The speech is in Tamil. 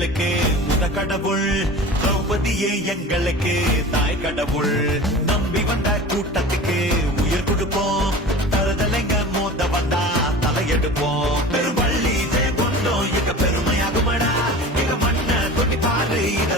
எங்களுக்கு முத கடவுள், திரௌபதியே எங்களுக்கு தாய் கடவுள். நம்பி வந்த கூட்டத்துக்கு உயிர் கொடுப்போம், தருதலைங்க மோத வந்தா தலையெடுப்போம். பெரும்பள்ளி ஜெய கொண்டோம் எங்க பெருமையாகுமடா, எங்க மண்ண தொட்டி பாரு இத